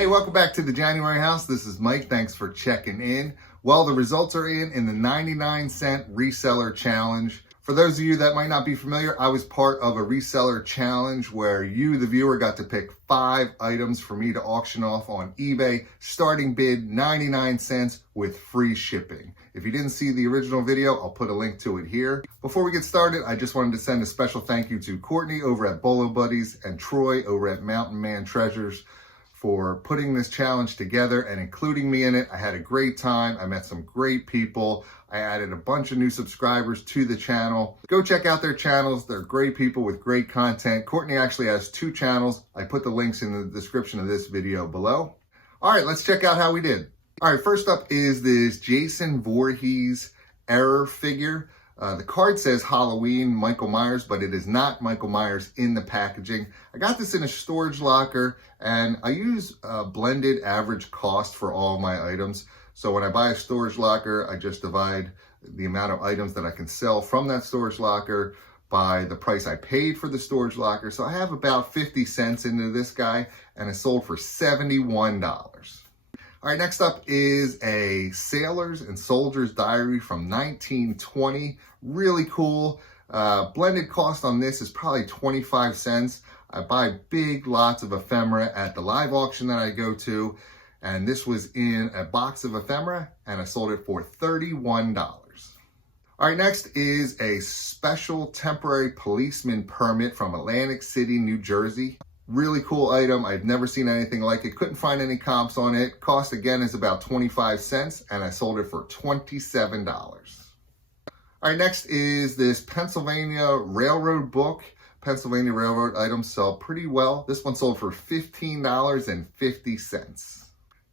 Hey, welcome back to the January house. This is Mike. Thanks for checking in. Well, the results are in the 99-cent reseller challenge. For those of you that might not be familiar, I was part of a reseller challenge where you, the viewer, got to pick 5 items for me to auction off on eBay. Starting bid 99 cents with free shipping. If you didn't see the original video, I'll put a link to it here. Before we get started, I just wanted to send a special thank you to Courtney over at Bolo Buddies and Troy over at Mountain Man Treasures for putting this challenge together and including me in it. I had a great time. I met some great people. I added a bunch of new subscribers to the channel. Go check out their channels. They're great people with great content. Courtney actually has 2 channels. I put the links in the description of this video below. All right, let's check out how we did. All right, first up is this Jason Voorhees error figure. The card says Halloween Michael Myers, but it is not Michael Myers in the packaging. I got this in a storage locker, and I use a blended average cost for all my items. So when I buy a storage locker, I just divide the amount of items that I can sell from that storage locker by the price I paid for the storage locker. So I have about 50 cents into this guy, and it sold for $71. All right, next up is a Sailors and Soldiers Diary from 1920. Really cool. Blended cost on this is probably 25 cents. I buy big lots of ephemera at the live auction that I go to, and this was in a box of ephemera, and I sold it for $31. All right, next is a special temporary policeman permit from Atlantic City, New Jersey. Really cool item. I've never seen anything like it. Couldn't find any comps on it. Cost again is about 25 cents, and I sold it for $27. All right, next is this Pennsylvania Railroad book. Pennsylvania Railroad items sell pretty well. This one sold for $15.50.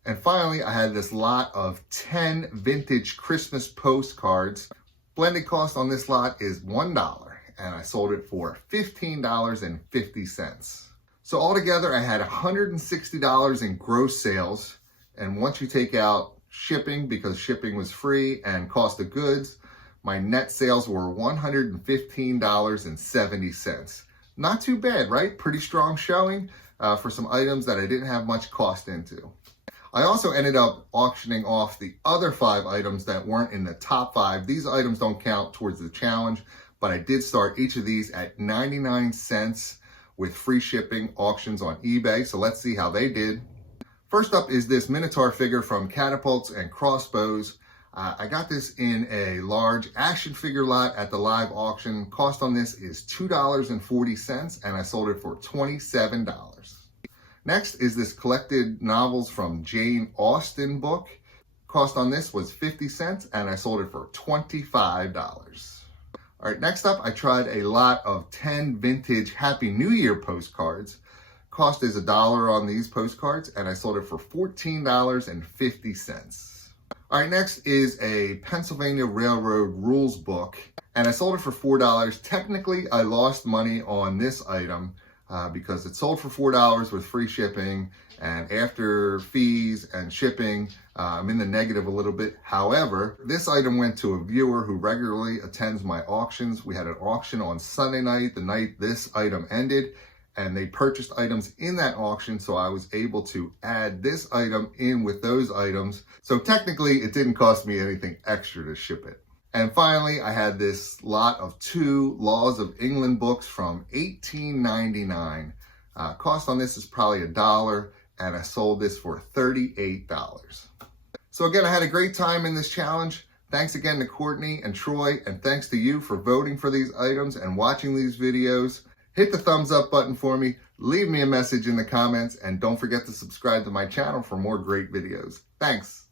And finally, I had this lot of 10 vintage Christmas postcards. Blended cost on this lot is $1, and I sold it for $15.50. So altogether, I had $160 in gross sales. And once you take out shipping, because shipping was free, and cost of goods, my net sales were $115.70. Not too bad, right? Pretty strong showing for some items that I didn't have much cost into. I also ended up auctioning off the other 5 items that weren't in the top 5. These items don't count towards the challenge, but I did start each of these at 99 cents with free shipping auctions on eBay. So let's see how they did. First up is this Minotaur figure from Catapults and Crossbows. I got this in a large action figure lot at the live auction. Cost on this is $2.40, and I sold it for $27. Next is this collected novels from Jane Austen book. Cost on this was 50 cents, and I sold it for $25. All right, next up, I tried a lot of 10 vintage Happy New Year postcards. Cost is $1 on these postcards, and I sold it for $14.50. All right, next is a Pennsylvania Railroad rules book, and I sold it for $4. Technically, I lost money on this item because it sold for $4 with free shipping, and after fees and shipping, I'm in the negative a little bit. However, this item went to a viewer who regularly attends my auctions. We had an auction on Sunday night, the night this item ended, and they purchased items in that auction, so I was able to add this item in with those items. So technically, it didn't cost me anything extra to ship it. And finally, I had this lot of 2 Laws of England books from 1899. Cost on this is probably $1, and I sold this for $38. So again, I had a great time in this challenge. Thanks again to Courtney and Troy, and thanks to you for voting for these items and watching these videos. Hit the thumbs up button for me, leave me a message in the comments, and don't forget to subscribe to my channel for more great videos. Thanks.